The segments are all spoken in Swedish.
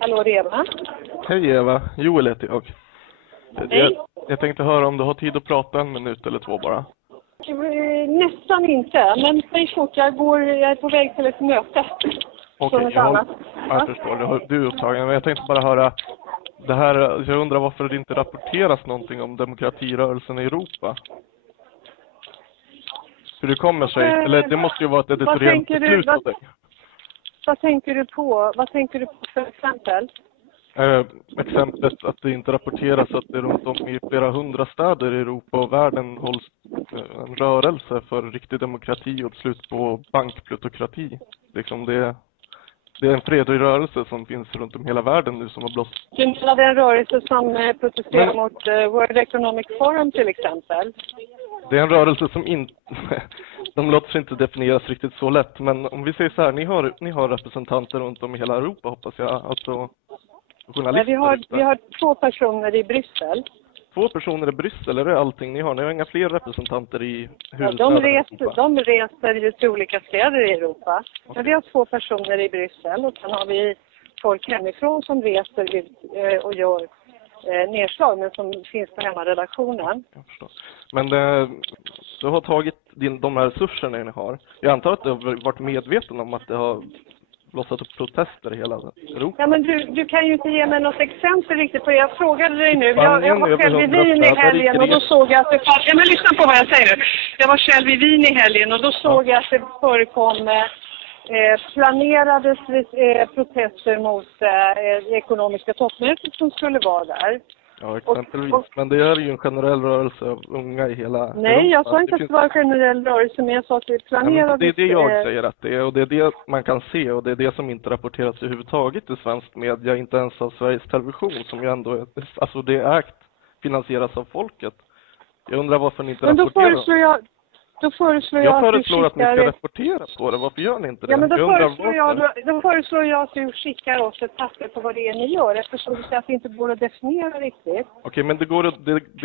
Hallå, det är Eva. Hej Eva, Joel heter jag. Hej. Jag tänkte höra om du har tid att prata en minut eller två bara. Nästan inte, men säg fort, jag är på väg till ett möte. Okej, jag förstår. Du är upptagen, men jag tänkte bara höra det här. Jag undrar varför det inte rapporteras någonting om demokratirörelsen i Europa. Hur det kommer sig, eller det måste ju vara ett editoriellt beslut av dig. Vad tänker du på? Vad tänker du på för exempel? Exemplet att det inte rapporteras att det runt om i flera hundra städer i Europa och världen hålls en rörelse för riktig demokrati och ett slut på bankplutokrati. Liksom det är en fredlig rörelse som finns runt om hela världen nu som har blåst. Du menar det är en rörelse som protesterar mot World Economic Forum till exempel? Det är en rörelse som inte... De låter sig inte definieras riktigt så lätt. Men om vi säger så här, ni har representanter runt om i hela Europa, hoppas jag. Alltså journalister. Nej, vi har 2 personer i Bryssel. 2 personer i Bryssel, är det allting ni har? Ni har inga fler representanter i huvudstaden? Ja, de reser ju till olika städer i Europa. Okay. Men vi har 2 personer i Bryssel och sen har vi folk hemifrån som reser ut och gör nedslag, men som finns på hemmaredaktionen. Jag förstår. Men du har tagit de här resurserna ni har. Jag antar att du har varit medveten om att det har blossat upp protester i hela Europa. Ja, men du kan ju inte ge mig något exempel riktigt på. Jag frågade dig nu. Jag var själv i Wien i helgen och då såg jag att det fanns... Ja, men lyssna på vad jag säger nu. Jag var själv i Wien i helgen och då såg jag att det förekom planerades protester mot ekonomiska toppmötet som skulle vara där. Ja, exempelvis. Men det är ju en generell rörelse av unga i hela Nej, Europa. Jag sa inte att det var en generell rörelse, men jag sa att det planerades... Det är det jag säger att det är, och det är det man kan se, och det är det som inte rapporteras överhuvudtaget i svensk media, inte ens av Sveriges Television, som ju ändå är, alltså det är finansieras av folket. Jag undrar varför ni inte rapporterar. Jag föreslår att ni ska rapportera på det. Varför gör ni inte det? Ja, men då föreslår jag att du skickar oss ett papper på vad det är ni gör, eftersom du säger att det inte går att definiera riktigt. Okej, men det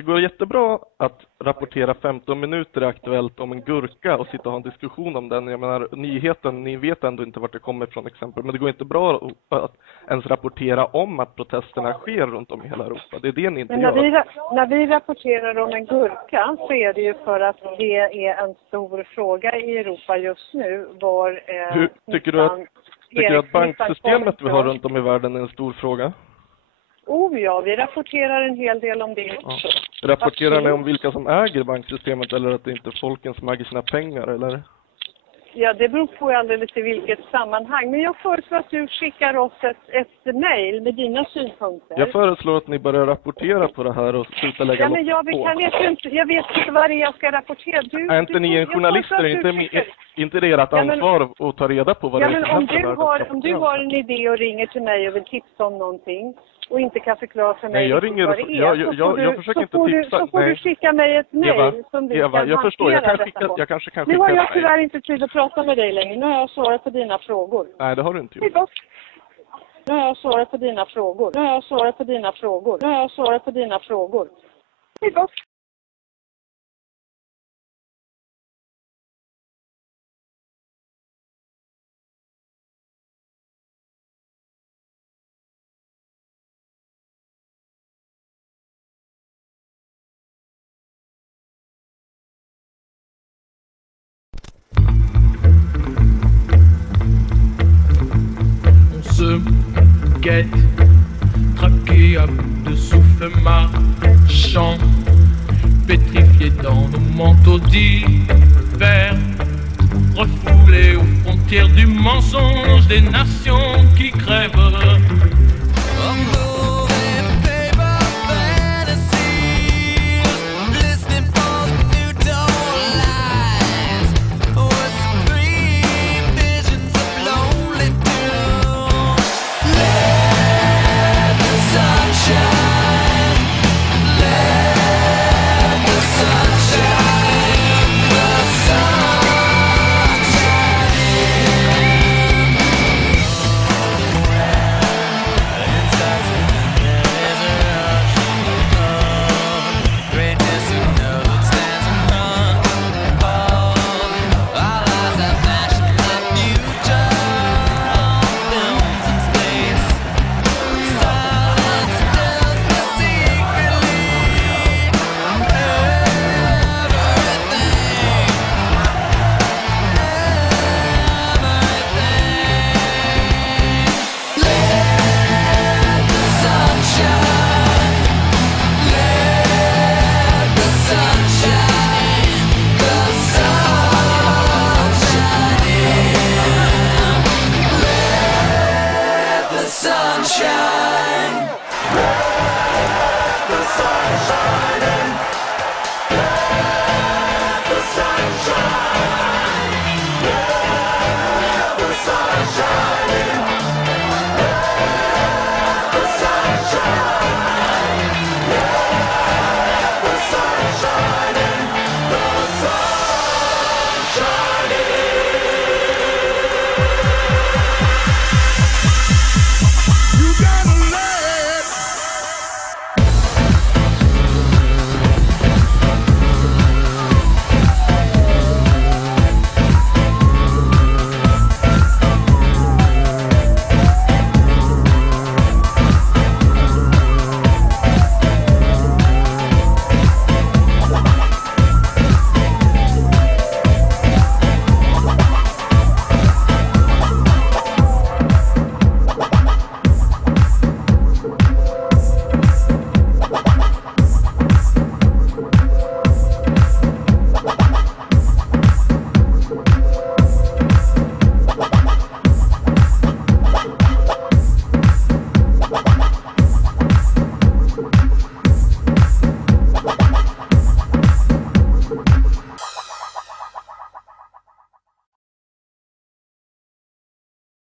går jättebra att rapportera 15 minuter aktuellt om en gurka och sitta och ha en diskussion om den. Jag menar, nyheten, ni vet ändå inte vart det kommer från exempel, men det går inte bra att ens rapportera om att protesterna sker runt om i hela Europa. Det är det ni inte gör. När vi rapporterar om en gurka så är det ju för att det är en stor fråga i Europa just nu. Tycker du att banksystemet vi har runt om i världen är en stor fråga? Ja, vi rapporterar en hel del om det också. Ja. Rapporterar ni om vilka som äger banksystemet eller att det inte är folken som äger sina pengar, eller? Ja, det beror på alldeles i vilket sammanhang. Men jag föreslår att du skickar oss ett mejl med dina synpunkter. Jag föreslår att ni börjar rapportera på det här och sluta lägga men jag vet inte vad det är jag ska rapportera. Är inte ni en journalister? Inte det ert ansvar att ta reda på vad det är som händer? Om du har en idé och ringer till mig och vill tipsa om någonting och inte kan förklara för mig. Nej, jag ringer vad det är, jag försöker inte tipsa. Så får du skicka mig ett mejl som vi Eva, kan jag förstår. Jag kanske kan skicka. Nu har jag tyvärr inte tid att prata med dig längre. Nu har jag svarat på dina frågor. Nej, det har du inte gjort. Nu har jag svarat på dina frågor. Hej då. Guette, traqué à bout de souffle marchant, pétrifié dans nos manteaux d'hiver, refoulés aux frontières du mensonge des nations qui crèvent. Bye.